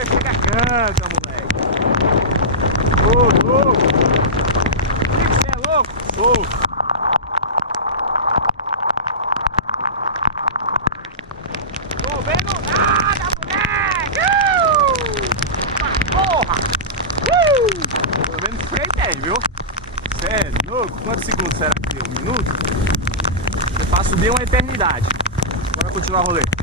Agora chega a canca, moleque. Ô, você é louco? Tô vendo nada, moleque! Porra! Pelo menos freio tem, viu? Cê é louco? Quantos segundos será que deu? Um minuto? Você passa subir uma eternidade. Bora continuar o rolê.